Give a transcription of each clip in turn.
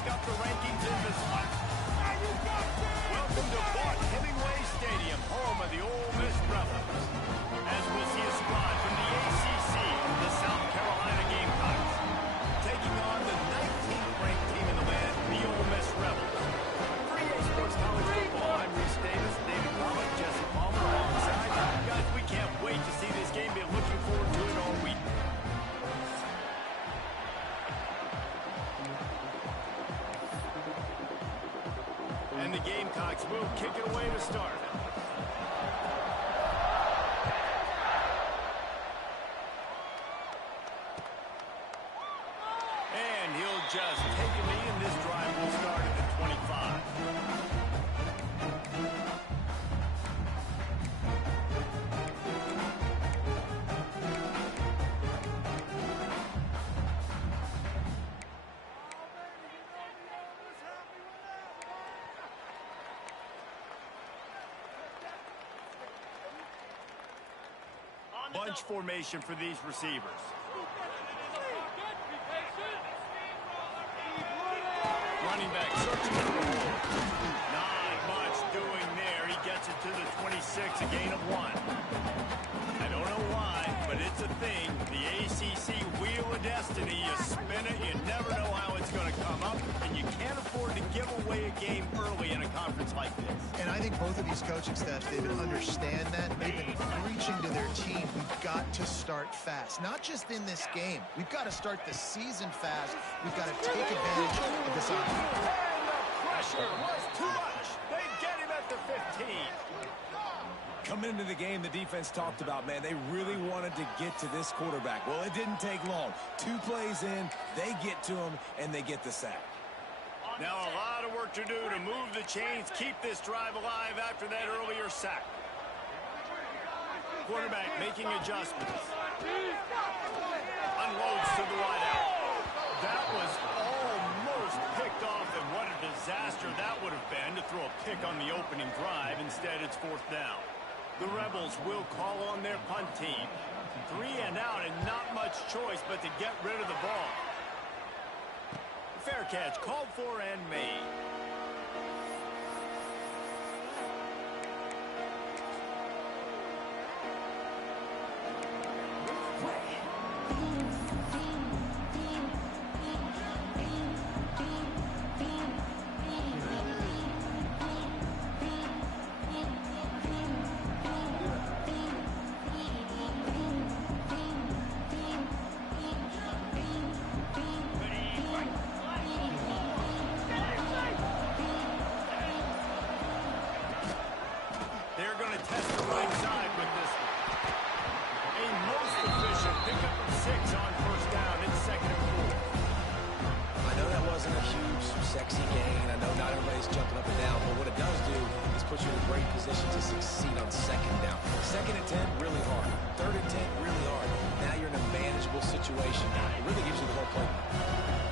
pick up the rankings in this one. Welcome to Bart Hemingway Stadium, home of the Ole Miss Rebels. As we'll see a squad from the ACC, the South Carolina Gamecocks, taking on the 19th ranked team in the land, the Ole Miss Rebels. For EA Sports College Football, I'm Reese Davis, David Pollock, Jesse Palmer alongside. Guys, we can't wait to see this game. Been looking forward to it all week. And the Gamecocks will kick it away to start. And he'll just take a knee, and this drive will start at the 25. Bunch formation for these receivers. Running back searching for the hole. Not much doing there. He gets it to the 26, a gain of 1. I don't know why, but it's a thing. The ACC Wheel of Destiny. You spin it, you never know how it's going to come up, and you can't afford to give away a game early in a conference like this. And I think both of these coaching staffs, David, understand that. They've been preaching to their team, we've got to start fast. Not just in this game. We've got to start the season fast. We've got to take advantage of this opportunity. And the pressure was too much. They get him at the 15. Coming into the game, the defense talked about, man, they really wanted to get to this quarterback. Well, it didn't take long. 2 plays in, they get to him, and they get the sack. Now a lot of work to do to move the chains, keep this drive alive after that earlier sack. Quarterback making adjustments. Unloads to the wideout. That was almost picked off, and what a disaster that would have been to throw a pick on the opening drive. Instead, it's 4th down. The Rebels will call on their punt team. 3 and out, and not much choice but to get rid of the ball. Fair catch called for and made. They're going to test the right side with this one. A most efficient pickup of 6 on 1st down. It's 2nd and 4. I know that wasn't a huge, sexy gain. I know not everybody's jumping up and down, but what it does do is put you in a great position to succeed on 2nd down. 2nd and 10, really hard. 3rd and 10, really hard. Now you're in a manageable situation. It really gives you the whole play.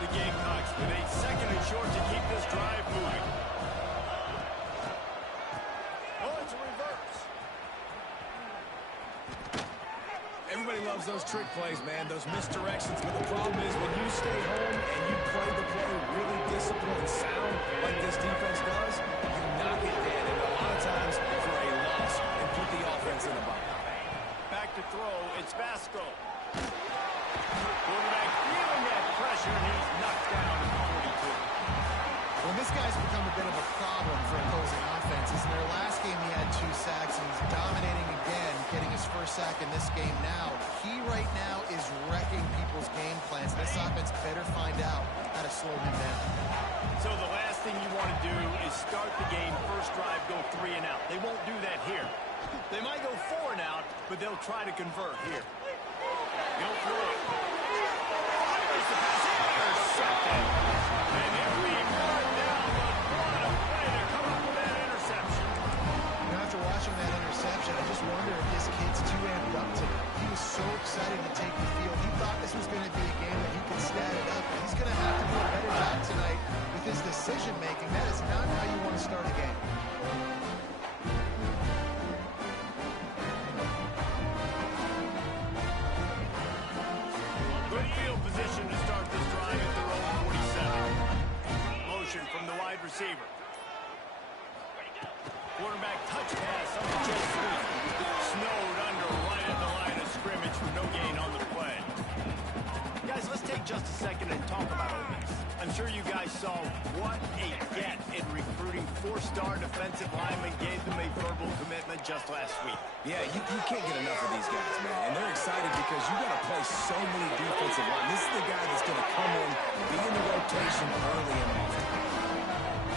The Gamecocks with a 2nd and short to keep this drive moving. Everybody loves those trick plays, man, those misdirections. But the problem is when you stay home and you play the play really disciplined and sound like this defense does, you knock it dead. And a lot of times for a loss and put the offense in the box. Back to throw. It's Vasco. Quarterback feeling that pressure, and he's knocked down at the 42. Well, this guy's become a bit of a problem for opposing offenses. In their last game, he had 2 sacks, and he's dominating again, getting his 1st sack in this game now. He right now is wrecking people's game plans. This offense better find out how to slow him down. So the last thing you want to do is start the game, 1st drive, go 3 and out. They won't do that here. They might go 4 and out, but they'll try to convert here. He'll throw it. Fires the pass, intercepted. And he'll be brought down, but what a play to come up with that interception. You know, after watching that interception, I just wonder if this kid's too amped up today. He was so excited to take the field. He thought this was going to be a game that he could stat it up. He's going to have to do a better job tonight with his decision-making. That is not how you want to start a game. wide receiver. Quarterback touch pass on the jet sweep. Snowed under right at the line of scrimmage for no gain on the play. Guys, let's take just a second and talk about Ole Miss. I'm sure you guys saw what a get in recruiting. 4-star defensive linemen gave them a verbal commitment just last week. Yeah, you can't get enough of these guys, man. And they're excited because you got to play so many defensive line. This is the guy that's going to come in, be in the rotation early and often.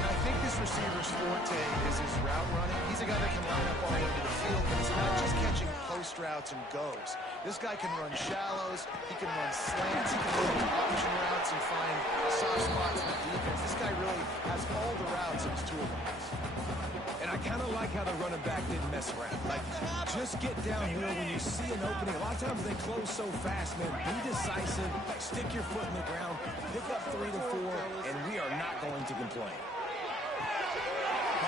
I think this receiver's forte is his route running. He's a guy that can line up all over the field, but it's not just catching post routes and goes. This guy can run shallows, he can run slants, he can run option routes and find soft spots in the defense. This guy really has all the routes in his toolbox. And I kind of like how the running back didn't mess around. Like, just get downhill when you see an opening. A lot of times they close so fast, man. Be decisive, stick your foot in the ground, pick up 3 to 4, and we are not going to complain.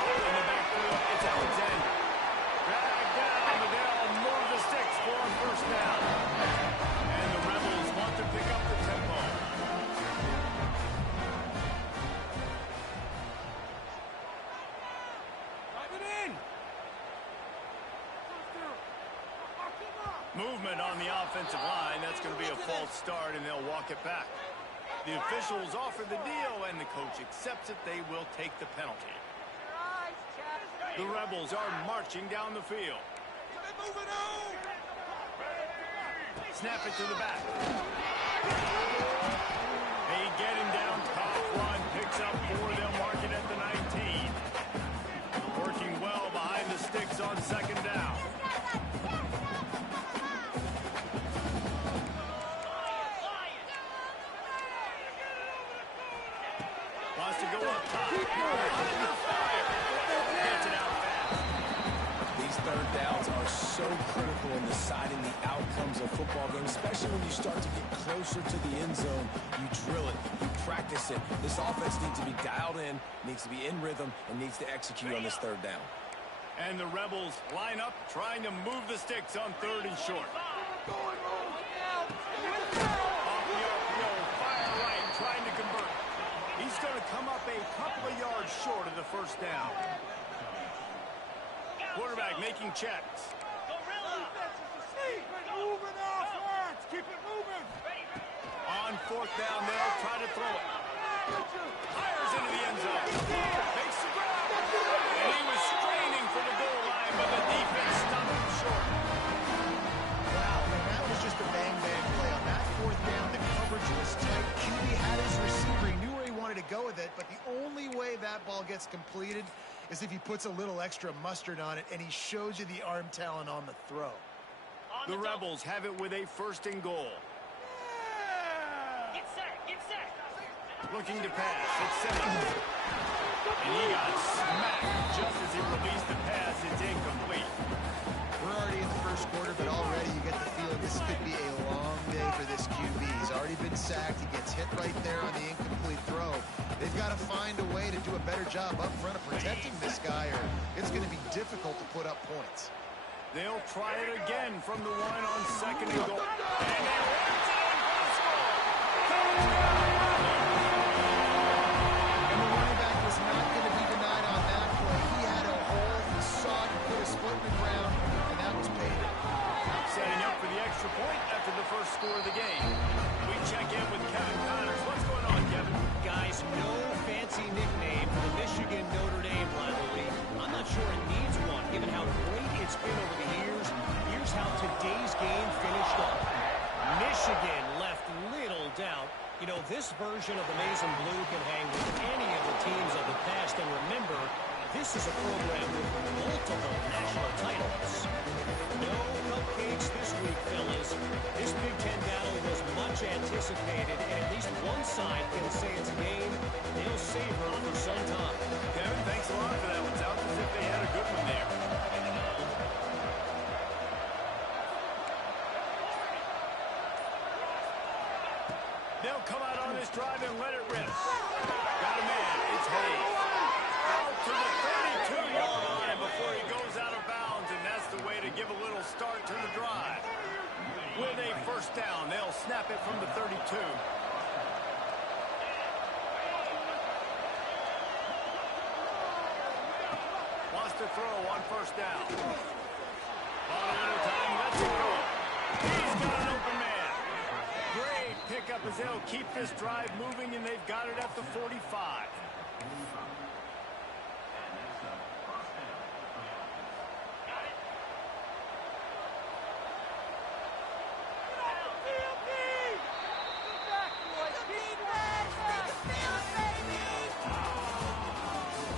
In the backfield, it's Alexander. Dragged down, but they'll move the sticks for a first down. And the Rebels want to pick up the tempo. Movement on the offensive line. That's going to be a false start, and they'll walk it back. The officials offer the deal, and the coach accepts it. They will take the penalty. The Rebels are marching down the field. Snap it to the back. They get him down. Top one picks up 4. They'll mark it at the 19. Working well behind the sticks on second down. Wants to go up top. Under fire. Gets it out fast. These third downs are so critical in deciding the outcomes of football games, especially when you start to get closer to the end zone. You drill it, you practice it. This offense needs to be dialed in, needs to be in rhythm, and needs to execute on this third down. And the Rebels line up, trying to move the sticks on 3rd and short. Off the RPO, fire right, trying to convert. He's going to come up a couple of yards short of the first down. Quarterback making checks. Keep it moving. On 4th down, they'll try to throw it. Fires into the end zone. Makes the grab. And he was straining for the goal line, but the defense stopped him short. Wow, and that was just a bang-bang play. On that 4th down, the coverage was tight. QB had his receiver. He knew where he wanted to go with it, but the only way that ball gets completed is if he puts a little extra mustard on it, and he shows you the arm talent on the throw. The Rebels have it with a 1st and goal. Get set. Looking to pass. It's Simmons. And he got smacked just as he released the pass. It's incomplete. We're already in the first quarter, but already you get the feeling this could be a long day for this QB. He's already been sacked. He gets hit right there on the incomplete throw. They've got to find a way to do a better job up front of protecting this guy, or it's going to be difficult to put up points. They'll try it again from the line on 2nd and goal. And they runs it in for the score. And the running back was not going to be denied on that play. He had a hole, he saw it, put his foot in the ground, and that was paid. Setting up for the extra point after the first score of the game. We check in with Kevin Connors. What's going on, Kevin? Guys, no fancy nickname for the Michigan-Notre Dame rivalry. I'm not sure it needs one, given how great it's been over the years. Here's how today's game finished up. Michigan left little doubt. You know, this version of the Maize and Blue can hang with any of the teams of the past. And remember, this is a program with multiple national titles. No cupcakes this week, fellas. This Big Ten battle was much anticipated, and at least one side can say it's a game they'll savor for some time. Kevin, thanks a lot for that one. Sounds as if they had a good one there. They'll come out on this drive and let it rip. Got a man. It's Hayes. Out to the 32-yard line before he goes out of bounds, and that's the way to give a little start to the drive. With a first down, they'll snap it from the 32. to throw on first down. On a little time, lets it go. He's got an open man. Great pickup as they'll keep this drive moving, and they've got it at the 45.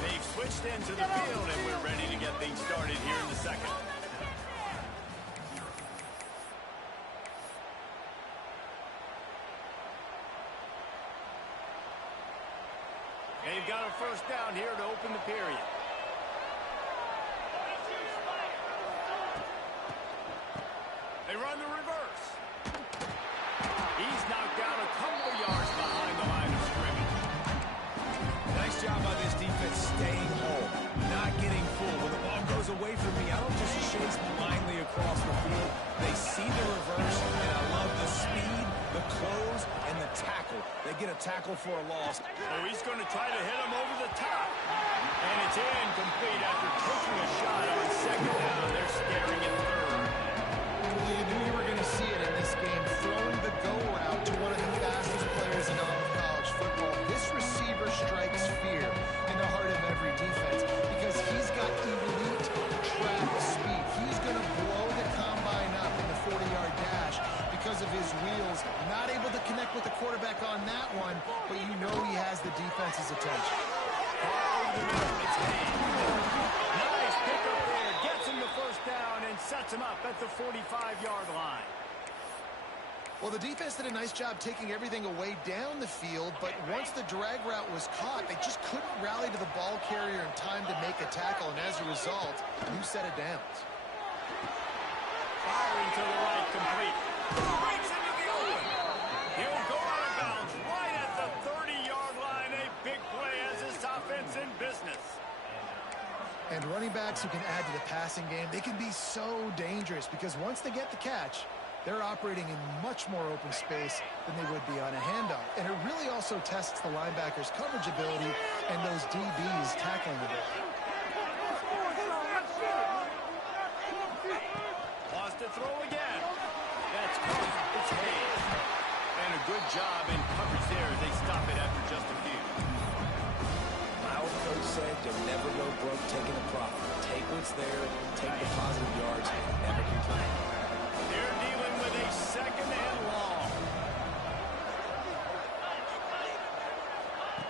They've switched into the field, and we're ready to get things started here in the second. They've got a first down here to open the period. They run the reverse. He's knocked down a couple of yards behind the line of scrimmage. Nice job by this defense staying home, not getting fooled. When the ball goes away from me, I don't just chase blindly across the field. They see the reverse, and I love the speed, the close, and the tackle. They get a tackle for a loss. Oh, he's going to try to hit him over the top. And it's incomplete after taking a shot on second down. They're staring at third. You knew you were going to see it in this game, throwing the go route to one of the fastest players in all of college football. This receiver strikes fear in the heart of every defense because he's got elite track speed. He's going to blow the combine up in the 40-yard dash because of his wheels. Not able to connect with the quarterback on that one, but you know he has the defense's attention. Nice pickup there. Gets him the first down and sets him up at the 45-yard line. Well, the defense did a nice job taking everything away down the field, but once the drag route was caught, they just couldn't rally to the ball carrier in time to make a tackle, and as a result, new set of downs. Firing to the right, complete. Breaks into the open. He'll go out of bounds right at the 30-yard line. A big play as this offense in business. And running backs who can add to the passing game, they can be so dangerous because once they get the catch, they're operating in much more open space than they would be on a handoff. And it really also tests the linebackers' coverage ability and those DBs' tackling ability. Lost to throw again. That's caught. It's Hayes. And a good job in coverage there. They stop it after just a few. My old coach said you'll never go broke taking a profit. Take what's there, take the positive yards, and never complain. They're dealing with a second and long.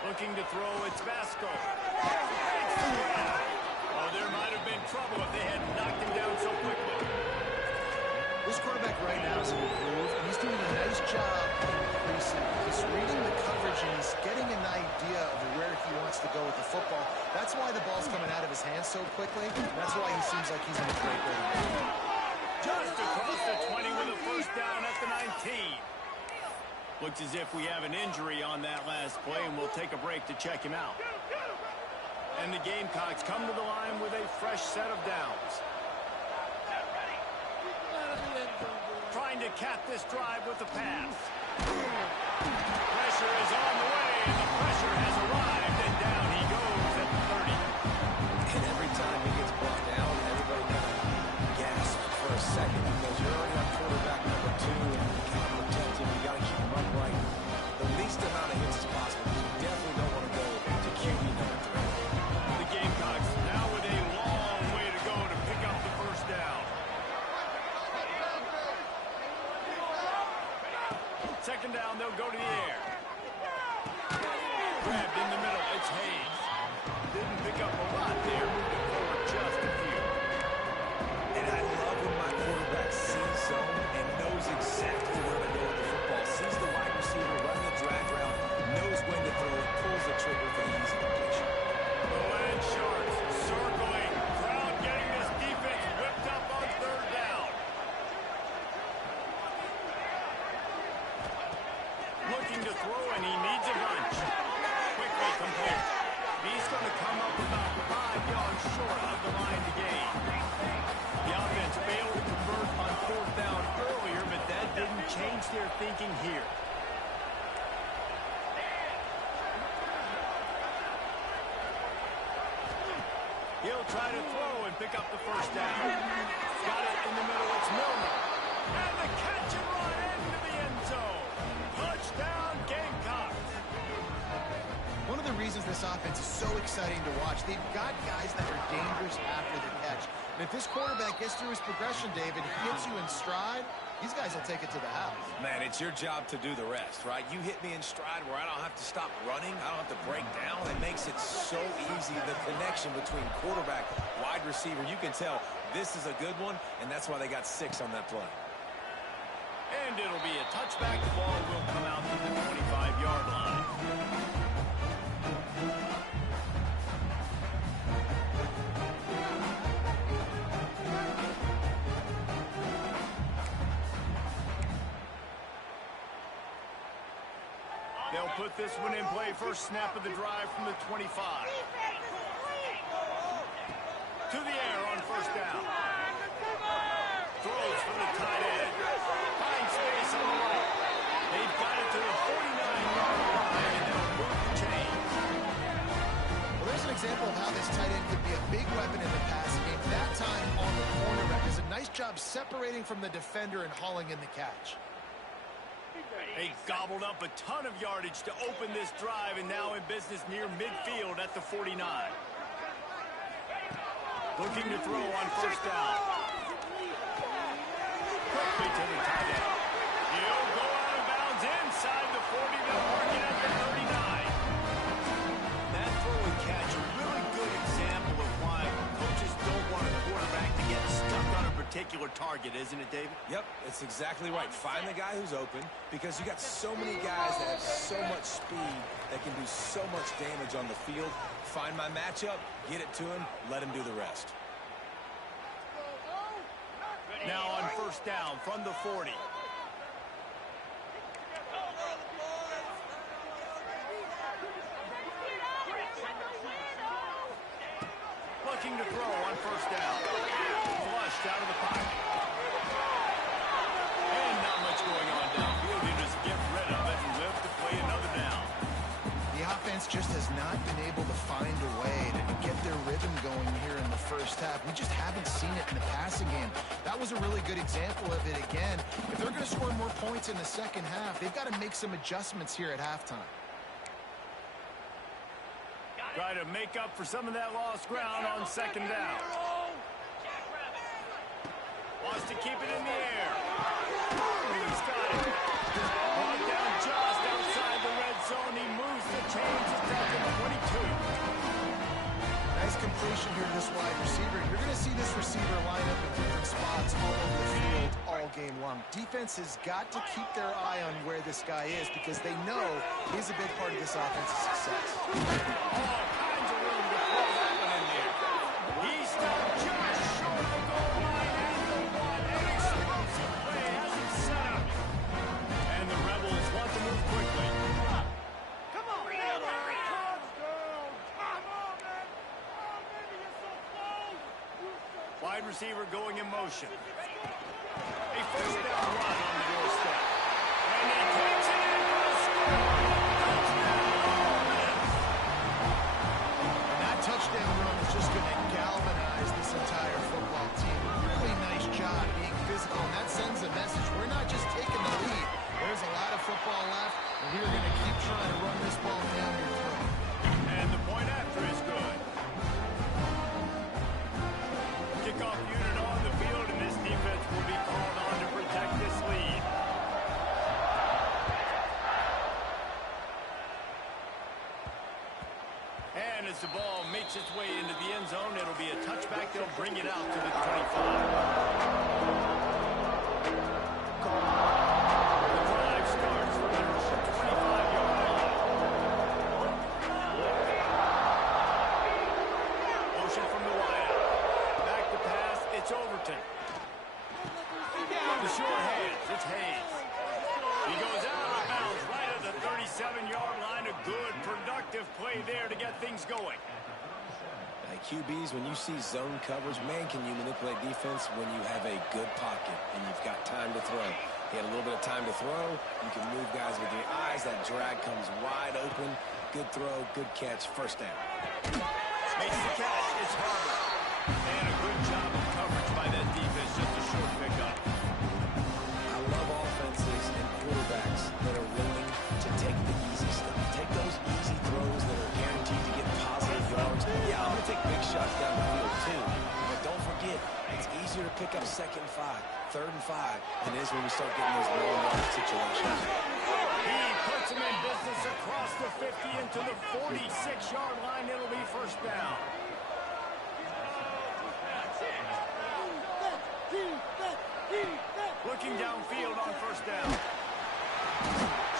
Looking to throw, it's Vasco. Oh, there might have been trouble if they had knocked him down so quickly. This quarterback right now is in a groove, and he's doing a nice job increasing. He's reading the coverage, and he's getting an idea of where he wants to go with the football. That's why the ball's coming out of his hands so quickly. That's why he seems like he's in a great rhythm. Just across the 20 with a first down at the 19. Looks as if we have an injury on that last play, and we'll take a break to check him out. And the Gamecocks come to the line with a fresh set of downs. Trying to cap this drive with the pass. Pressure is on the way, and the pressure has arrived, and down he goes at the 30. And every time he gets brought down, everybody kind of gasps for a second because you're already on quarterback number 2, and you can't protect him. You got to keep him upright. The least amount of hits as possible. You definitely don't want to go to QB number 3. The Gamecocks now with a long way to go to pick up the first down. Second down, they'll go to the air. Grabbed in the middle, it's Hayes. Didn't pick up a lot there, moving forward just a few. And I love when my quarterback sees zone and knows exactly where to go with the football. Sees the wide receiver run the drag route, knows when to throw it, pulls the trigger for the easy completion. The Land Sharks circling. Crowd getting this defense whipped up on third down. Looking to throw, and he needs a bunch. Quickly complete. He's going to come up about 5 yards short of the line to gain. The offense failed to convert on fourth down earlier, but that didn't change their thinking here. He'll They'll try to throw and pick up the first down. Got it in the middle. It's Milner. And the catch and run into the end zone. Touchdown, Gamecocks. One of the reasons this offense is so exciting to watch, they've got guys that are dangerous after the catch. And if this quarterback gets through his progression, David, hits you in stride, these guys will take it to the house. Man, it's your job to do the rest, right? You hit me in stride where I don't have to stop running. I don't have to break down. It makes it so easy, the connection between quarterback, wide receiver. You can tell this is a good one, and that's why they got 6 on that play. And it'll be a touchback. The ball will come out to the 25-yard line. They'll put this one in play. First snap of the drive from the 25. To the air on first down. Throws for the tight end. Finds space on the right. They've got it to the 49-yard line, and they'll move the chains. Well, there's an example of how this tight end could be a big weapon in the passing game. That time on the cornerback does a nice job separating from the defender and hauling in the catch. They gobbled up a ton of yardage to open this drive, and now in business near midfield at the 49. Looking to throw on first down. Quickly to the tight end. He'll go out of bounds inside the 40. They'll mark it at the 39. That throw and catch, a really good example of why coaches don't want a quarterback to get stuck on a particular target, isn't it, David? Yep, it's exactly right. Find the guy who's open, because you got so many guys that have so much speed that can do so much damage on the field. Find my matchup, get it to him, let him do the rest. Now on first down from the 40. Looking to throw on first down. Flushed out of the pocket. And not much going on downfield. You just get rid of it and live to play another down. The offense just has not been able to find a way to get their rhythm going here in the first half. We just haven't seen it in the passing game. That was a really good example of it again. If they're going to score more points in the second half, they've got to make some adjustments here at halftime. Try to make up for some of that lost ground on second down. Wants to keep it in the air. He's got it. Brought down just outside the red zone. He moves the chains. It's down to the 22. Nice completion here to this wide receiver. You're going to see this receiver line up in different spots all over the field all game long. Defense has got to keep their eye on where this guy is, because they know he's a big part of this offense's success. All kinds of room to throw that one in there. He's still just short of the goal line and the one. An explosive play has him set up. And the Rebels want to move quickly. Come on, man. Touchdown. Come on, man. Oh, baby, you're so close. Wide receiver going in motion. A first down run on the doorstep. And he takes it in for a score. Touchdown, Ole Miss. And that touchdown run is just going to galvanize this entire football team. Really nice job being physical, and that sends a message. We're not just taking the lead. There's a lot of football left, and we're going to keep trying to run this ball down your throat. And the point after is good. Kickoff unit on the field, and this defense will be called on to protect this lead. And as the ball makes its way into the end zone, it'll be a touchback. They'll bring it out to the 25. The drive starts from the 25-yard line. Motion from the wide. Back to pass. It's Overton. The short hands. It's Hayes. He goes out of bounds right at the 37-yard line. A good, productive play there to get things going. QBs, when you see zone coverage, man, can you manipulate defense when you have a good pocket and you've got time to throw. He had a little bit of time to throw. You can move guys with your eyes. That drag comes wide open. Good throw, good catch, first down. Makes the catch. It's Harbour. And a good job of coverage by that defense. Just a short pickup. I love offenses and quarterbacks that are willing to take the easy stuff. Take those easy throws that are guaranteed to get positive yards. Yeah, I'm going to take big shots down the field too. But don't forget, it's easier to pick up 2nd and 5, 3rd and 5 than it is when we start getting those long yard situations. He puts him in business across the 50 into the 46-yard line. It'll be first down. Looking downfield on first down.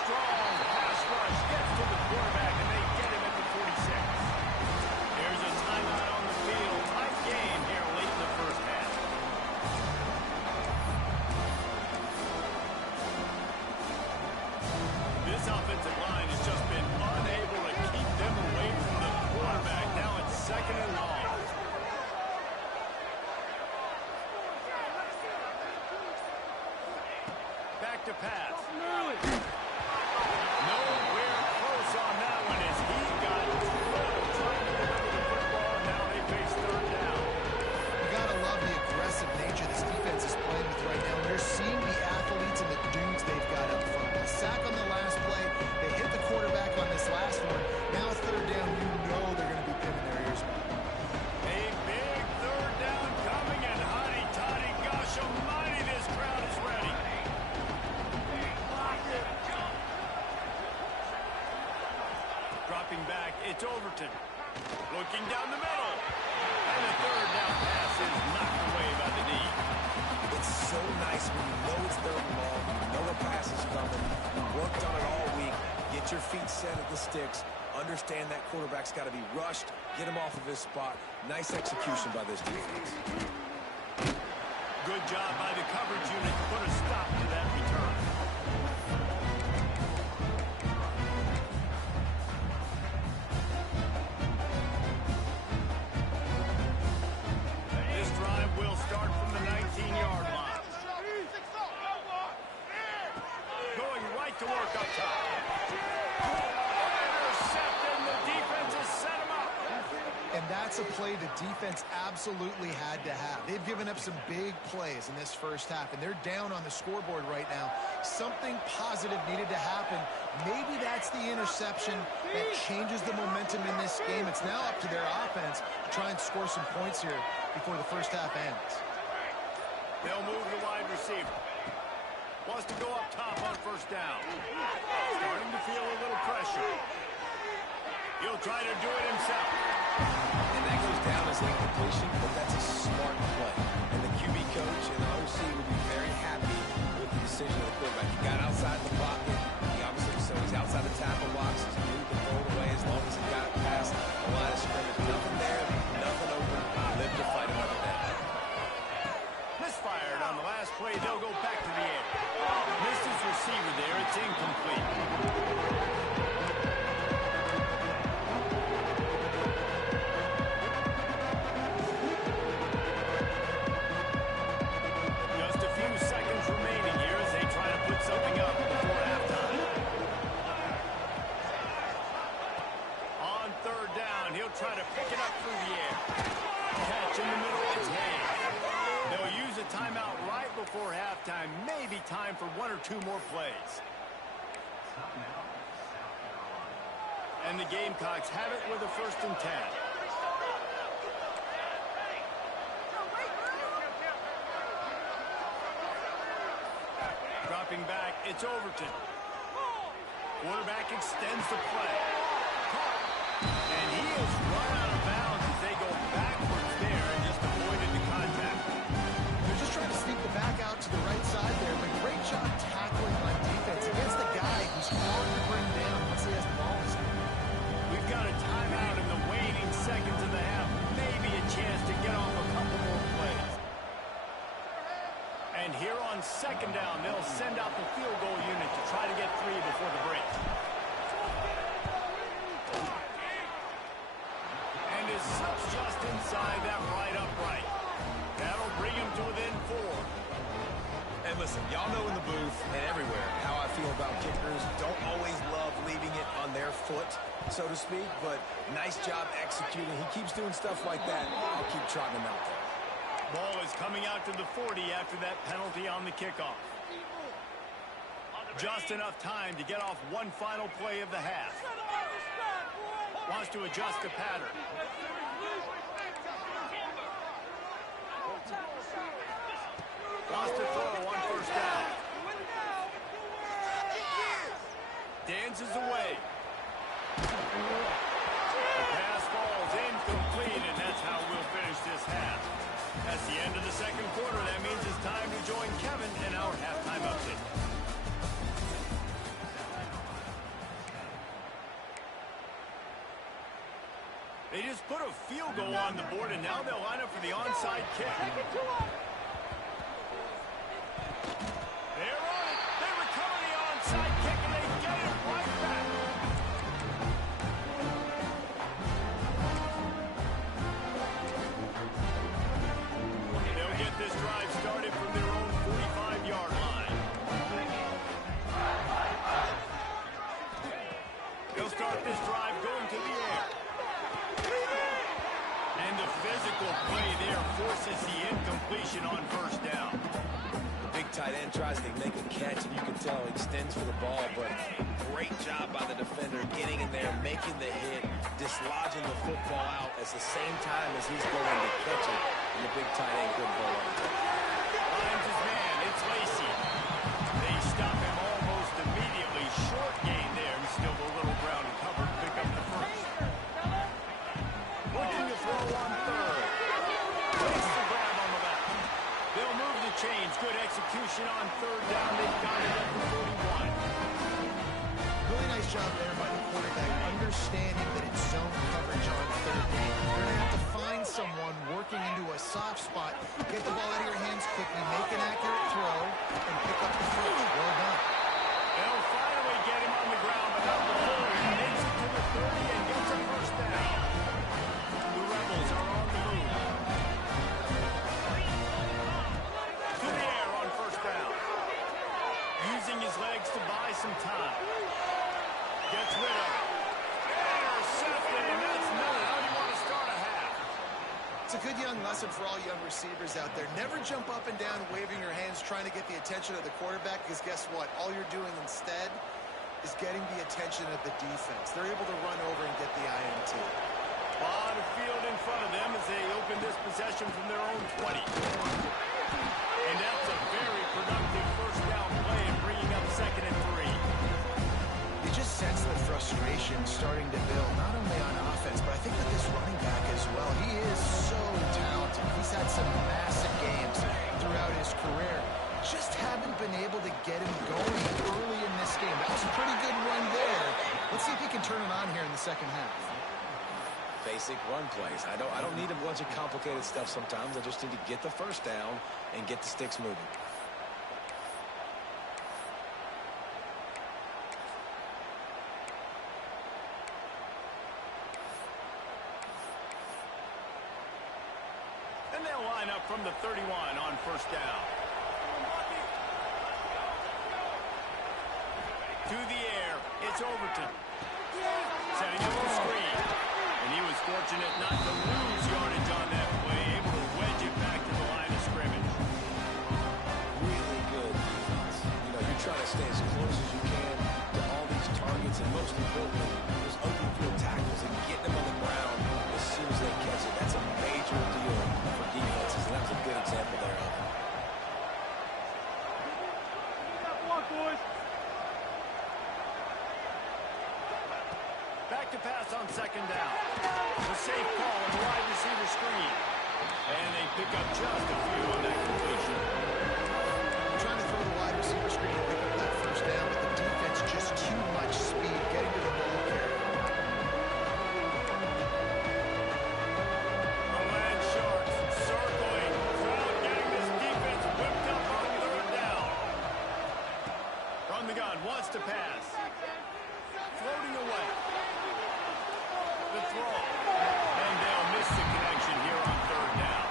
Strong pass rush gets to the quarterback, and they get him at the 46. There's a timeout on the field. Tight game here late in the first half. This offensive line has just been unable to keep them away from the quarterback. Now it's 2nd and long. Back to pass. Nowhere close on that one as he got trouble trying to deliver the football, and now they face 3rd down. You gotta love the aggressive nature this defense is playing with right now. And you're seeing the athletes and the dudes they've got up front. A sack on the last play. They hit the quarterback on this last one. Now 3rd down, you know they're going to be pinning their ears back. A big 3rd down coming, and hotty toddy, gosh almighty, this crowd is ready. Dropping back, it's Overton. Looking down the middle. And the 3rd down pass is knocked away by the knee. It's so nice when you know it's 3rd and long, you know the pass is coming, you worked on it all week, get your feet set at the sticks, understand that quarterback's got to be rushed, get him off of his spot. Nice execution by this defense. Good job by the coverage unit to put a stop to that return. This drive will start from the 19-yard line. Going right to work up top. Intercepted, the defense has set him up. And that's a play the defense absolutely had to have. They've given up some big plays in this first half, and they're down on the scoreboard right now. Something positive needed to happen. Maybe that's the interception that changes the momentum in this game. It's now up to their offense to try and score some points here before the first half ends. They'll move the wide receiver. Wants to go up top on first down. Starting to feel a little pressure. He'll try to do it himself. And that goes down as incompletion, but that's a smart play. And the QB coach and the OC would be very happy with the decision of the quarterback. He got outside the pocket. He obviously, so he's outside the tackle box. He's moved the ball away as long as he got past the line of scrimmage. Nothing there, nothing open. Live to fight another day. Misfired on the last play. They'll go back to the air. Missed his receiver there. It's incomplete. Just a few seconds remaining here as they try to put something up before halftime. On 3rd down, he'll try to pick it up through the air. Catch in the middle of his hand. They'll use a timeout right before halftime. Maybe time for 1 or 2 more plays. And the Gamecocks have it with a 1st and 10. Dropping back, it's Overton. Quarterback extends the play. Caught. And he is run out of bounds as they go backwards there and just avoided the contact. They're just trying to sneak the back out to the right side there, but great job tackling on defense against the guy who's hard to bring down once he has the ball. We've got a timeout in the waning seconds of the half. Maybe a chance to get off a couple more plays. And here on 2nd down, they'll send out the field goal unit to try to get 3 before the break. And his subs just inside that right upright. That'll bring him to within 4. And listen, y'all know in the booth and everywhere how I feel about kickers. Don't always love leaving it on their foot, so to speak, but nice job executing. He keeps doing stuff like that. I'll keep trotting him out there. Ball is coming out to the 40 after that penalty on the kickoff. Just enough time to get off one final play of the half. Wants to adjust the pattern. Wants to throw on first down. Dances away. The pass falls incomplete, and that's how we'll finish this half. That's the end of the second quarter. That means it's time to join Kevin in our halftime update. They just put a field goal on the board, and now they'll line up for the onside kick. They're on it. They recover the onside kick, and they get it right back. They'll get this drive started from their own 45-yard line. They'll start this drive going to the air. And the physical play there forces the incompletion on first down. The big tight end tries to make a catch, and you can tell he extends for the ball, but great job by the defender getting in there, making the hit, dislodging the football out at the same time as he's going to catch it, and the big tight end couldn't hold on. Finds his man. It's Lacey. They stop him almost immediately. Short gain there, and still a little ground to cover to pick up the first. Looking to throw on third. Takes the grab on the left. They'll move the chains. Good execution on third down. They've got it up to 41. Really nice job there by the quarterback, understanding that it's zone coverage on third down. You're going to have to find someone working into a soft spot, get the ball out of your hands quickly, make an accurate throw, and pick up the first. Well done. They'll finally get him on the ground, but not before he makes it to the 30 and gets a first down. The Rebels are on the move. To the air on first down. Using his legs to buy some time. Gets rid of it. Intercepted, and that's not how you want to start a half. It's a good young lesson for all young receivers out there. Never jump up and down waving your hands trying to get the attention of the quarterback, because guess what? All you're doing instead is getting the attention of the defense. They're able to run over and get the INT. A lot of field in front of them as they open this possession from their own 20. And that's a very productive first down play and bringing up 2nd and 3. You just sense the frustration starting to build, not only on offense, but I think with this running back as well. He is so talented. He's had some massive games throughout his career. Just haven't been able to get him going early in this game. That was a pretty good run there. Let's see if he can turn it on here in the second half. Basic run plays. I don't need a bunch of complicated stuff sometimes. I just need to get the first down and get the sticks moving. And they'll line up from the 31 on first down. To the air, it's Overton. Setting up the screen. And he was fortunate not to lose yardage on that play, able to wedge it back to the line of scrimmage. Really good defense. You know, you try to stay as close as you can to all these targets, and most importantly, those open field tackles and getting them on the ground as soon as they catch it. That's a major deal for defenses, and that was a good example there of it. Back to pass on second down. The safe call on the wide receiver screen. And they pick up just a few on that completion. Trying to throw the wide receiver screen and pick up that first down, but the defense just too much speed getting to the ball carrier. The Land Sharks circling. Crowd getting this defense whipped up on third down. From the gun, wants to pass. Floating away. The throw. And they'll miss the connection here on third down.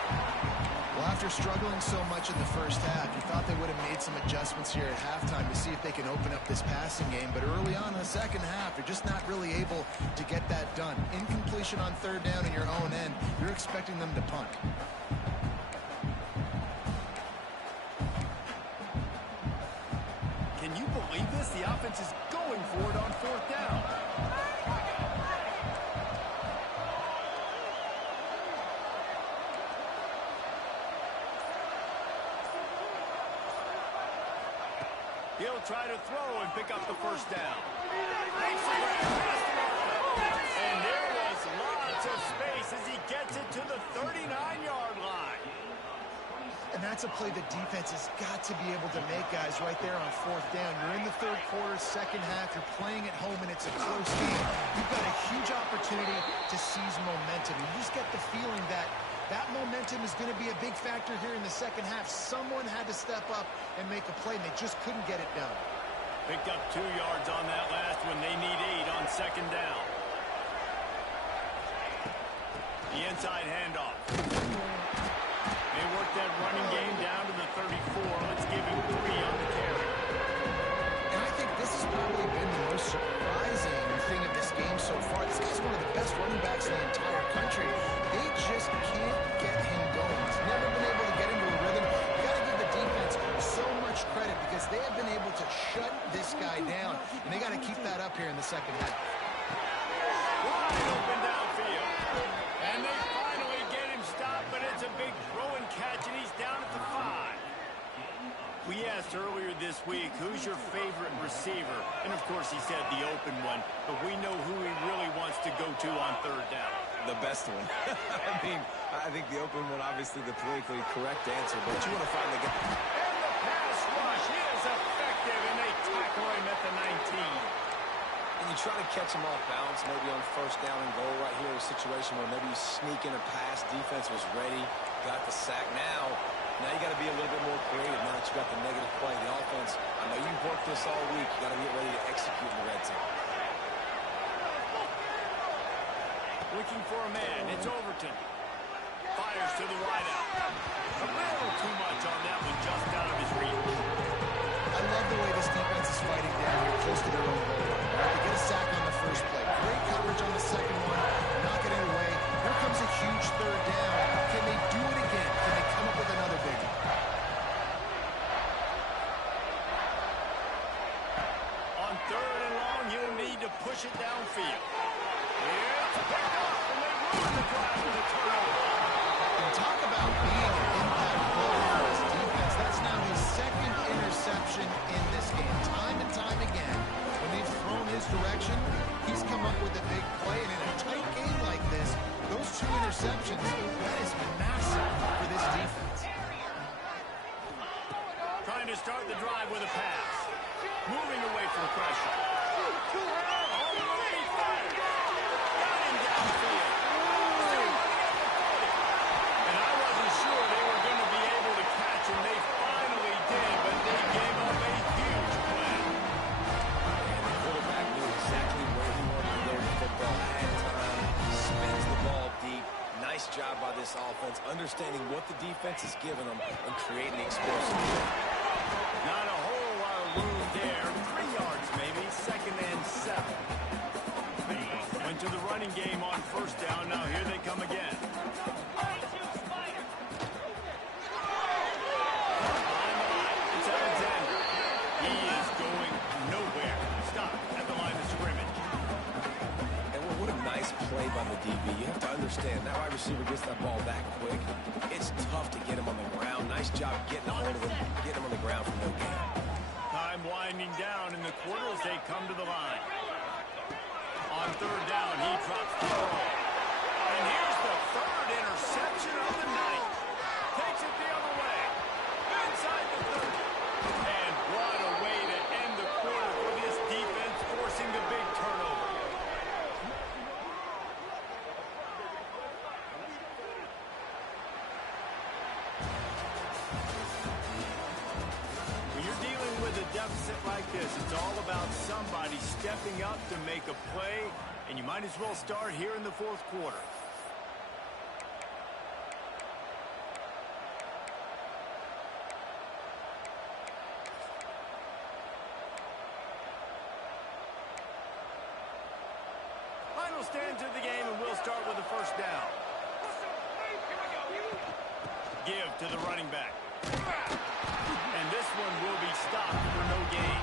Well, after after struggling so much in the first half, you thought they would have made some adjustments here at halftime to see if they can open up this passing game. But early on in the second half, they're just not really able to get that done. Incompletion on third down in your own end, you're expecting them to punt. Can you believe this? The offense is going for it on fourth down. He'll try to throw and pick up the first down. And there was lots of space as he gets it to the 39-yard line. And that's a play the defense has got to be able to make, guys, right there on fourth down. You're in the third quarter, second half. You're playing at home, and it's a close game. You've got a huge opportunity to seize momentum. You just get the feeling that that momentum is going to be a big factor here in the second half. Someone had to step up and make a play, and they just couldn't get it done. Picked up 2 yards on that last one. They need 8 on second down. The inside handoff. They work that running game down to the 34. Let's give him 3 on the carry. And I think this has probably been the most surprising thing of this game so far. This guy's one of the best running backs in the entire country. They just can't get him going. He's never been able to get into a rhythm. You got to give the defense so much credit because they have been able to shut this guy down. And they got to keep that up here in the second half. Wide open downfield. And they finally get him stopped, but it's a big throw and catch, and he's down at the 5. We asked earlier this week, who's your favorite receiver? And, of course, he said the open one, but we know who he really wants to go to on third down. The best one. I think the open one, obviously the politically correct answer, but you want to find the guy. And the pass rush is effective, and they tackle him at the 19. And you try to catch him off balance, maybe on first down and goal right here, a situation where maybe you sneak in a pass, defense was ready, got the sack. Now you got to be a little bit more creative now that you got the negative play. The offense, I know you've worked this all week. You got to get ready to execute in the red zone. Looking for a man. It's Overton. Fires to the wideout. A little too much on that one, just out of his reach. I love the way this defense is fighting down here close to their own goal line. They get a sack on the first play. Great coverage on the second one. Knocking it away. Here comes a huge third down. Can they do it again? Can they come up with another big one? On third and long, you'll need to push it downfield. It's picked off, and they ruin the drive with a turnover. And talk about being an impact player for his defense. That's now his second interception in this game. Time and time again, when they've thrown his direction, he's come up with a big play. And in a tight game like this, those 2 interceptions, that is massive for this defense. Trying to start the drive with a pass. Moving away from pressure. Already fired. Got him downfield. And I wasn't sure they were going to be able to catch him. They finally did, but they gave up a huge play. And the quarterback knew exactly where he wanted to go with the football. Had time, spins the ball deep. Nice job by this offense, understanding what the defense is giving them and creating the explosive play. Not a whole lot of room there. 3 yards maybe. Second and 7. Went to the running game on first down. Now here they come again. It's Alexander. He is going nowhere. Stop at the line of scrimmage. And what a nice play by the DB. You have to understand, that wide receiver gets that ball that quick. It's tough to get him on the ground. Nice job getting a hold of him, getting him on the ground for no gain. Time winding down in the quarter as they come to the line. On third down, he drops the ball. And here's the third interception of the night. Takes it the other way. Inside the 30. And what a way to end the quarter for this defense, forcing the big turnover. When you're dealing with a deficit like this, it's all about somebody stepping up to make a play, and you might as well start here in the fourth quarter. Final stands of the game, and we'll start with the first down. Give to the running back. And this one will be stopped for no gain.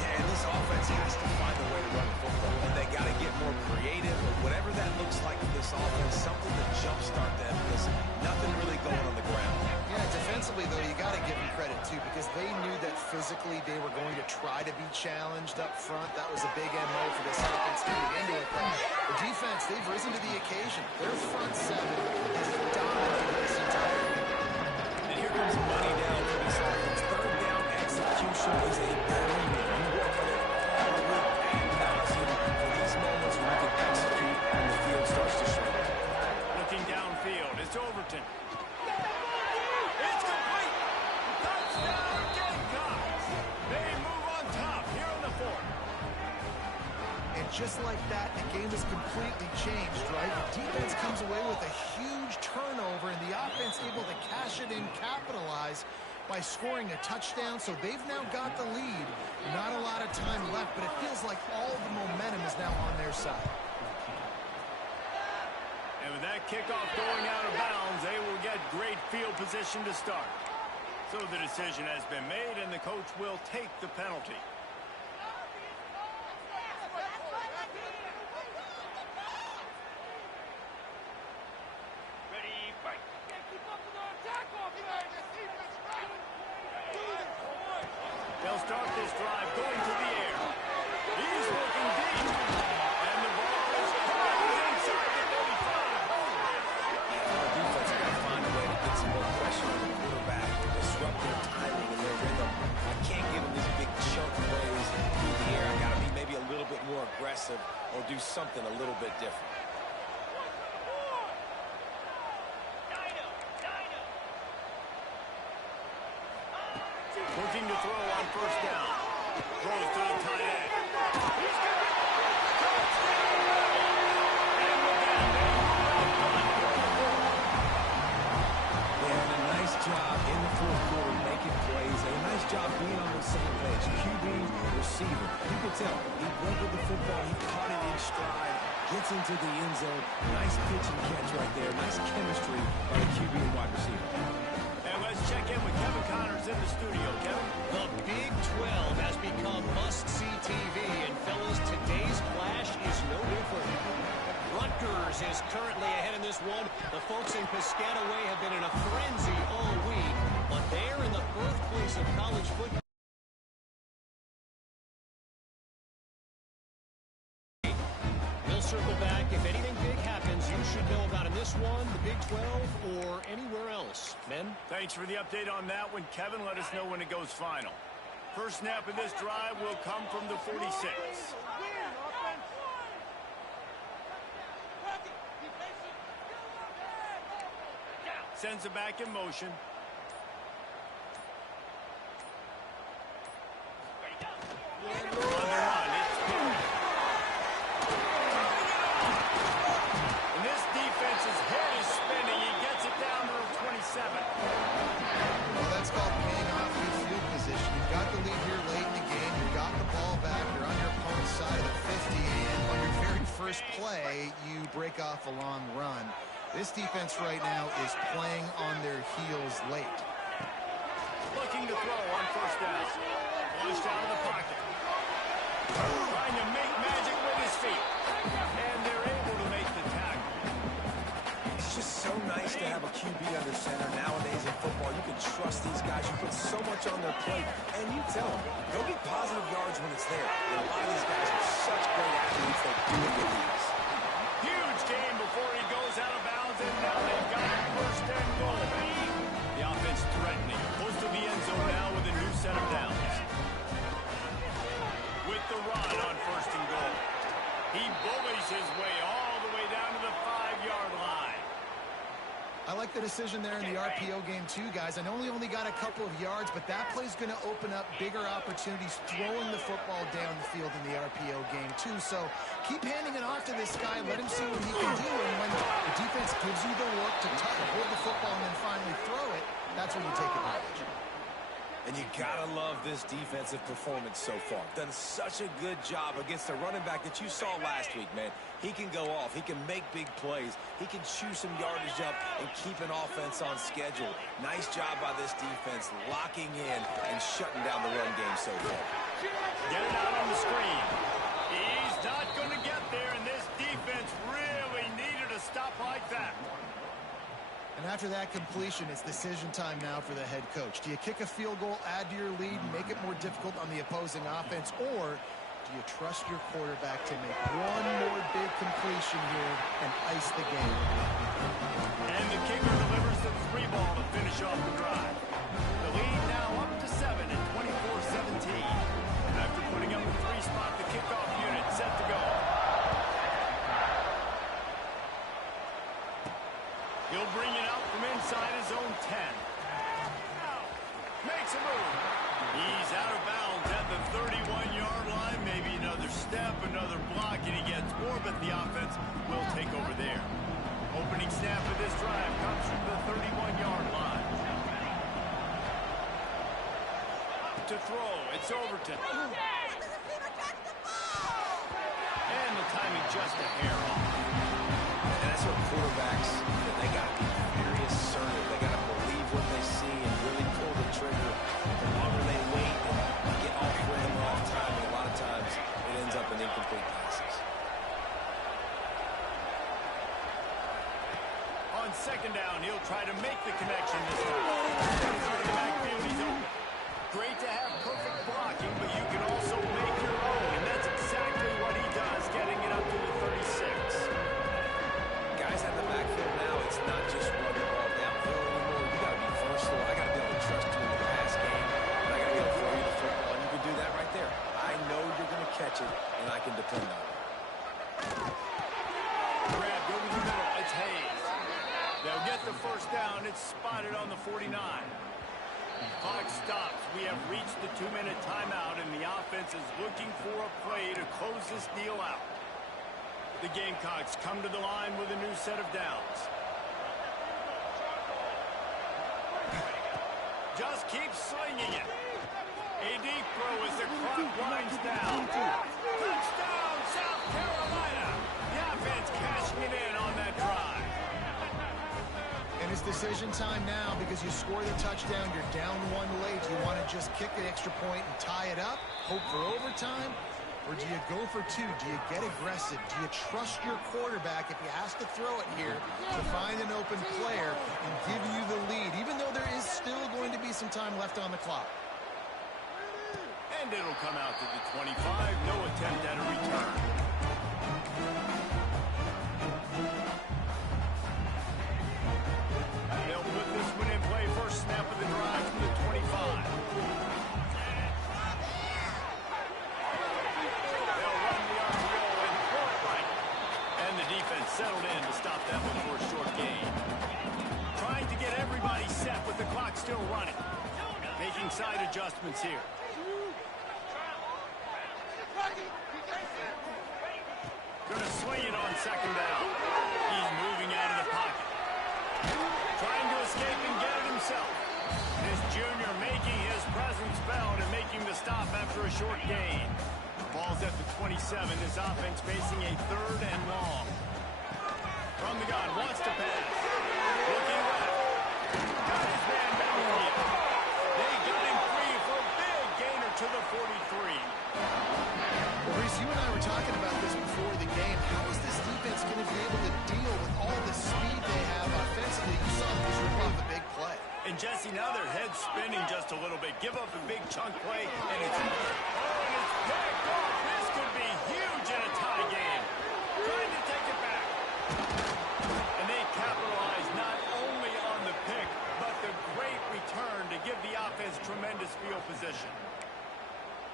And this offense has to find a way to run the football, and they got to get more creative, or whatever that looks like for this offense, something to jumpstart them, because nothing really going on the ground. Yeah, defensively, though, you got to give them credit, too, because they knew that physically they were going to try to be challenged up front. That was a big MO for this offense getting into it. But the defense, they've risen to the occasion. Their front seven is dominating this entire game. And here comes money down for this offense. Third down execution is a premium. You work on it all week ad nauseum for these moments when you can execute and the field starts to shrink. Looking downfield, it's Overton. It's complete. Touchdown, Gamecocks. They move on top here on the 4th. And just like that, the game is completely changed, right? The defense comes away with a huge turnover, and the offense able to cash it in, capitalize by scoring a touchdown. So they've now got the lead. Not a lot of time left, but it feels like all the momentum is now on their side. And with that kickoff going out of bounds, they will get great field position to start. So the decision has been made, and the coach will take the penalty. They'll start this drive going to the air. He's looking deep. And the ball is caught inside the 35. Our defense got to find a way to get some more pressure on the quarterback, disrupt their timing and their rhythm. I can't give them these big chunk plays through the air. I got to be maybe a little bit more aggressive or do something a little bit different. Looking to throw on first down. Throws to the tight end. He's got it. And with that, And a nice job in the fourth quarter making plays. A nice job being on the same page. QB, receiver. You can tell he went with the football. He caught it in stride. Gets into the end zone. Nice pitch and catch right there. Nice chemistry by the QB and wide receiver. And let's check in with Kevin Connors in the studio. Kevin? The Big 12 has become must-see TV, and fellas, today's clash is no different. Rutgers is currently ahead in this one. The folks in Piscataway have been in a frenzy all week, but they're in the birthplace of college football. We'll circle back. If anything big happens, you should know about in this one, the Big 12, or anywhere else. Men? Thanks for the update on that one, Kevin. Let us know when it goes final. First snap of this drive will come from the 46. Sends it back in motion. On the run, it's Pitt. And this defense's head is spinning. He gets it down to the 27. Well, that's called paying off good field position. You've got the lead here late in the game. You've got the ball back. You're on your opponent's side of the 50. And on your very first play, you break off a long run. This defense right now is playing on their heels late. Looking to throw on first down. Launched out of the pocket. Trying to make magic with his feet. And they're able to make the tackle. It's just so nice to have a QB under center. Nowadays in football, you can trust these guys. You put so much on their plate. And you tell them, go get positive yards when it's there. And a lot of these guys are such great athletes that do it with ease. Huge game before he goes out of bounds. And now they've got it first and goal. The offense threatening. Close to the end zone now with a new set of downs. With the run on first and goal. He bullies his way all the way down to the 5-yard line. I like the decision there in the RPO game too, guys. I know he only got a couple of yards, but that play's going to open up bigger opportunities throwing the football down the field in the RPO game too. So keep handing it off to this guy. Let him see what he can do. And when the defense gives you the work to hold the football and then finally throw it, that's when you take advantage. And you gotta love this defensive performance so far. Done such a good job against the running back that you saw last week, man. He can go off. He can make big plays. He can chew some yardage up and keep an offense on schedule. Nice job by this defense locking in and shutting down the run game so far. Get it out on the screen. He's not going to get there, and this defense really needed a stop like that. And after that completion, it's decision time now for the head coach. Do you kick a field goal, add to your lead, and make it more difficult on the opposing offense, or do you trust your quarterback to make one more big completion here and ice the game? And the kicker delivers the 3 ball to finish off the drive. The lead now up to 7 at 24-17. After putting up a 3-spot, the kickoff unit set to go. He'll bring it out from inside his own 10. Makes a move. He's out of bounds at the 31-yard line. Maybe another step, another block, and he gets more, but the offense will take over there. Opening snap of this drive comes from the 31-yard line. To throw, it's Overton. And the timing just a hair off. And that's what quarterbacks, they got to be very assertive. They got to believe what they see and really pull the trigger. The longer they wait and get off rim or off time, and a lot of times it ends up in incomplete passes. On second down, he'll try to make the connection this time. In the backfield, he's open. Great to have perfect blocking, but you can also make your own, and that's exactly what he does, getting it up to the 36. Guys at the backfield now, it's not just run the ball downhill anymore. You got to be versatile. I got to be able to trust you in the pass game, and I got to be able to throw you the football, and you can do that right there. I know you're going to catch it, and I can depend on it. Grab, go to the middle. It's Hayes. They'll get the first down. It's spotted on the 49. Clock stops. We have reached the 2-minute timeout, and the offense is looking for a play to close this deal out. The Gamecocks come to the line with a new set of downs. Just keep slinging it. A deep throw as the clock winds down. Touchdown, South Carolina. The offense cashing it in on that drive. And it's decision time now because you score the touchdown, you're down 1 late. You want to just kick the extra point and tie it up, hope for overtime? Or do you go for 2? Do you get aggressive? Do you trust your quarterback, if he has to throw it here, to find an open player and give you the lead, even though there is still going to be some time left on the clock? And it'll come out to the 25. No attempt at a return. They'll put this one in play. First snap of the drive from the 25. Settled in to stop that one for a short gain. Trying to get everybody set with the clock still running. Making side adjustments here. Gonna swing it on second down. He's moving out of the pocket. Trying to escape and get it himself. This junior making his presence felt and making the stop after a short gain. Ball's at the 27. His offense facing a 3rd and long. From the gun, wants to pass. Looking left. Got his man downfield. They got him free for a big gainer to the 43. Well, Reese, you and I were talking about this before the game. How is this defense going to be able to deal with all the speed they have offensively? You saw them just rip off a big play. And Jesse, now their head's spinning just a little bit. Give up a big chunk play, and it's... Oh, and it's picked off. This could be huge in a tie game. Trying to take it back. And they capitalize not only on the pick, but the great return to give the offense tremendous field position.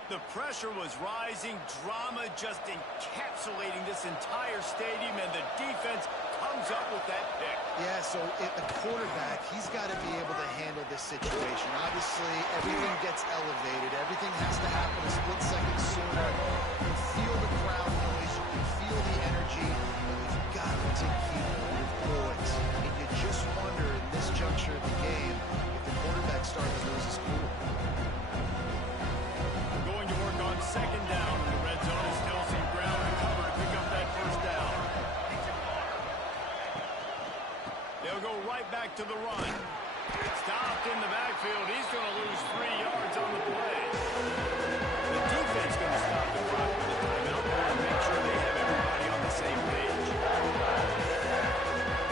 The pressure was rising, drama just encapsulating this entire stadium, and the defense comes up with that pick. Yeah, so the quarterback, he's got to be able to handle this situation. Obviously, everything gets elevated. Everything has to happen a split second sooner. You can feel the crowd noise. You can feel the energy. But you've got to keep your poise. And you just wonder in this juncture of the game if the quarterback starts to lose his cool. They'll go right back to the run. Stopped in the backfield. He's going to lose 3 yards on the play. The defense going to stop the clock with the timeout and make sure they have everybody on the same page. A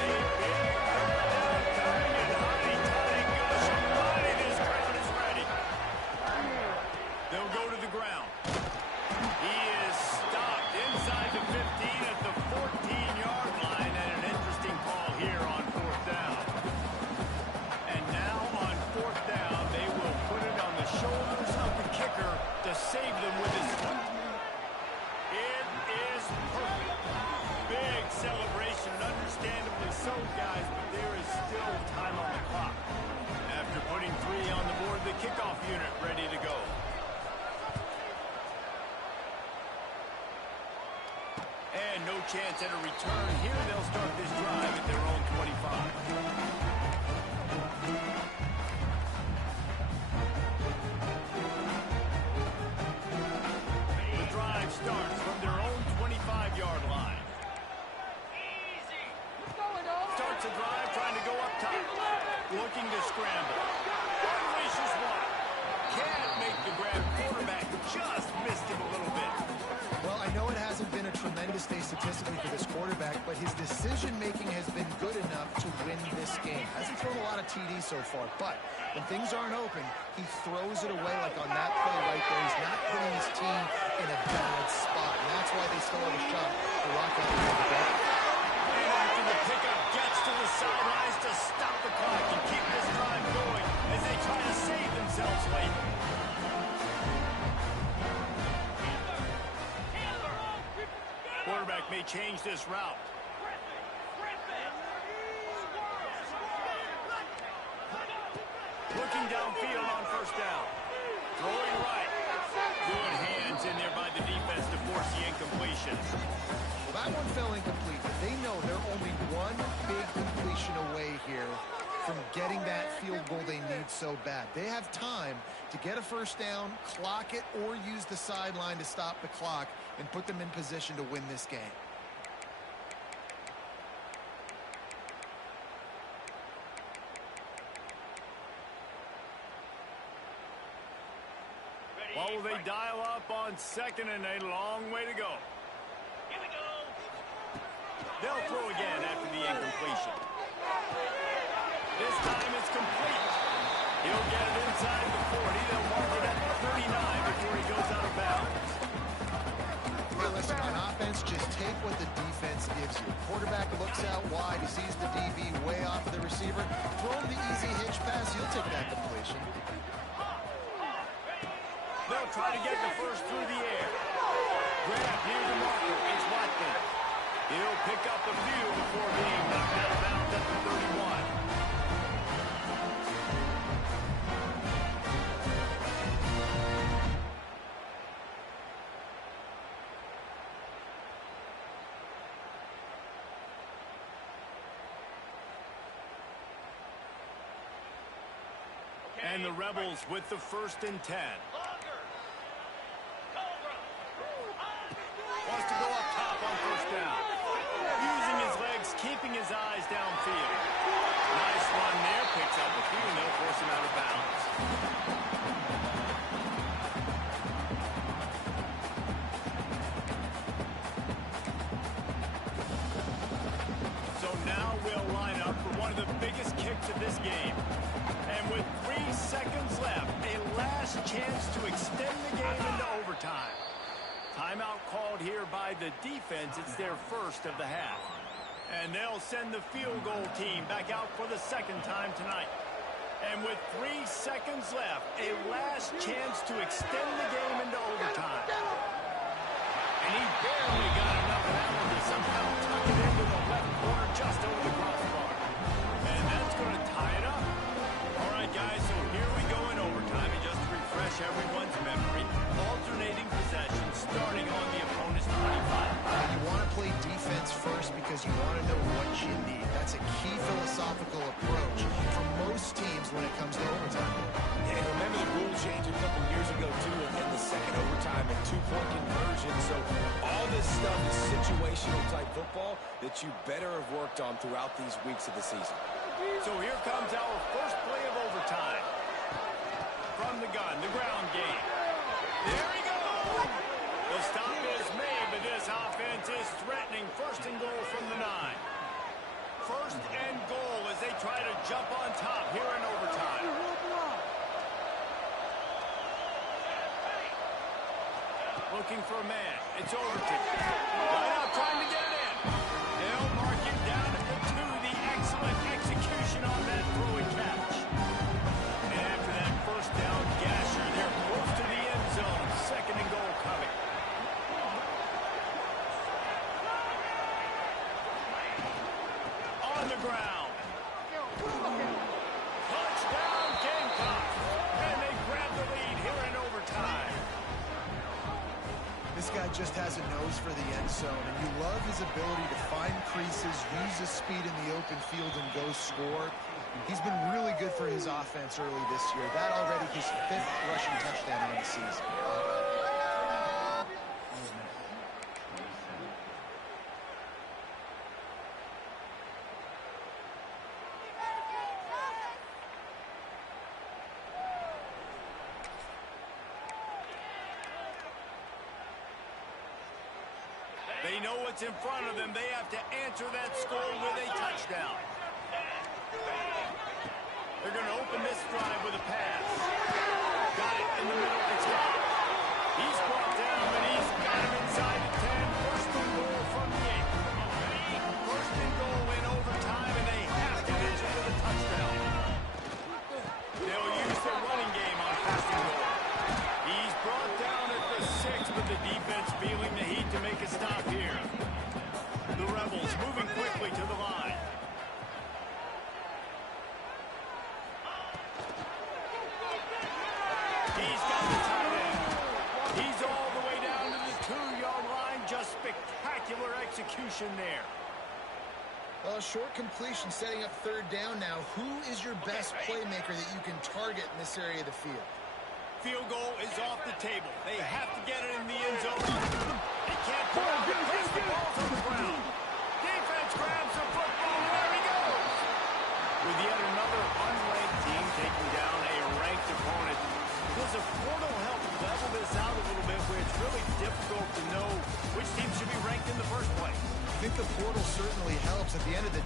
big touchdown coming, and Honey Toddy, gosh almighty, this crowd is ready. They'll go to the ground. He is stopped inside the 15 at the 14-yard line, and an interesting call here on 4th down. And now on 4th down, they will put it on the shoulders of the kicker to save them with his foot. It is perfect. Big celebration, and understandably so, guys, but there is still time on the clock. After putting 3 on the board, the kickoff unit ready to go. And no chance at a return here. They'll start this drive at their own 25. The drive starts from their own 25-yard line. Starts a drive trying to go up top. Looking to scramble. Unleashes one. Can't make the grab. Quarterback just missed him a little bit. Well, I know it hasn't been a tremendous day statistically for this quarterback, but his decision-making has been good enough to win this game. Hasn't thrown a lot of TDs so far, but when things aren't open, he throws it away like on that play right there. He's not putting his team in a bad spot, and that's why they still have a shot to rock out the game. And after the pickup gets to the sidelines to stop the clock and keep this drive going as they try to save themselves late. Quarterback may change this route. Looking downfield on 1st down. Throwing right. Good hands in there by the defense to force the incompletion. Well, that one fell incomplete, but they know they're only one big completion away here from getting that field goal they need so bad. They have time to get a 1st down, clock it, or use the sideline to stop the clock and put them in position to win this game. What will they dial up on 2nd and a long way to go? Here we go. They'll throw again after the incompletion. This time it's complete. He'll get it inside the 40. They'll mark it at the 39 before he goes out of bounds. Hey, listen, on offense, just take what the defense gives you. Quarterback looks out wide. He sees the DB way off the receiver. Throw him the easy hitch pass. He'll take that completion. They'll try to get the first through the air. Grab near the marker. It's Watkins. He'll pick up the field before being knocked out of bounds at the 31. And the Rebels with the 1st and 10. Wants to go up top on 1st down. Using his legs, keeping his eyes downfield. Nice run there. Picks up the field. They'll force him out of bounds. So now we'll line up for one of the biggest kicks of this game. And with 3 seconds left, a last chance to extend the game into overtime. Timeout called here by the defense. It's their 1st of the half. And they'll send the field goal team back out for the 2nd time tonight. And with 3 seconds left, a last chance to extend the game into overtime. And he barely got enough balance to somehow tuck it into the left corner just over the crossbar. And that's going to tie it up. All right, guys, so here we go in overtime. And just to refresh everyone's memory, alternating possession starting on the opponent's 25. You want to play defense first because you want to know what advantage you need. That's a key philosophical approach for most teams when it comes to overtime. Yeah, remember the rule change a couple years ago, too, and the second overtime and two-point conversion. So all this stuff is situational-type football that you better have worked on throughout these weeks of the season. So here comes our first play of overtime. From the gun, the ground game. There he goes! The stop is made, but this offense is threatening first and goal from the 9. First and goal as they try to jump on top here in overtime. Looking for a man. It's Overton. Right out trying to get it in. They'll mark it down at the 2. The excellent execution on that throw and catch. And after that first down gasher, they're close to the end zone. Second and goal coming. On the ground. Touchdown Gamecocks. And they grab the lead here in overtime. This guy just has a nose for the end zone, and you love his ability to find creases, use his speed in the open field, and go score. He's been really good for his offense early this year. That already his 5th rushing touchdown on the season. They know what's in front of them. They have to answer that score with a touchdown. They're going to open this drive with a pass. Got it in the middle. It's got. He's brought down, but he's got him inside the 10. First and goal from the 8. First and goal in overtime, and they have to answer with a touchdown. They'll use their running game on first and goal. He's brought down at the 6, but the defense feeling the heat to make a stop here. The Rebels moving quickly to the line. He's got the tight end. He's all the way down to the 2-yard line. Just spectacular execution there. Well, a short completion setting up third down now. Who is your best playmaker that you can target in this area of the field? Field goal is off the table. They have to get it in the end zone. They can't pull it because the ball's on the ground. Defense grabs the football. There he goes. With yet another unranked team taking down a ranked opponent. Does a portal help level this out a little bit where it's really difficult to know which team should be ranked in the first place? I think the portal certainly helps. At the end of the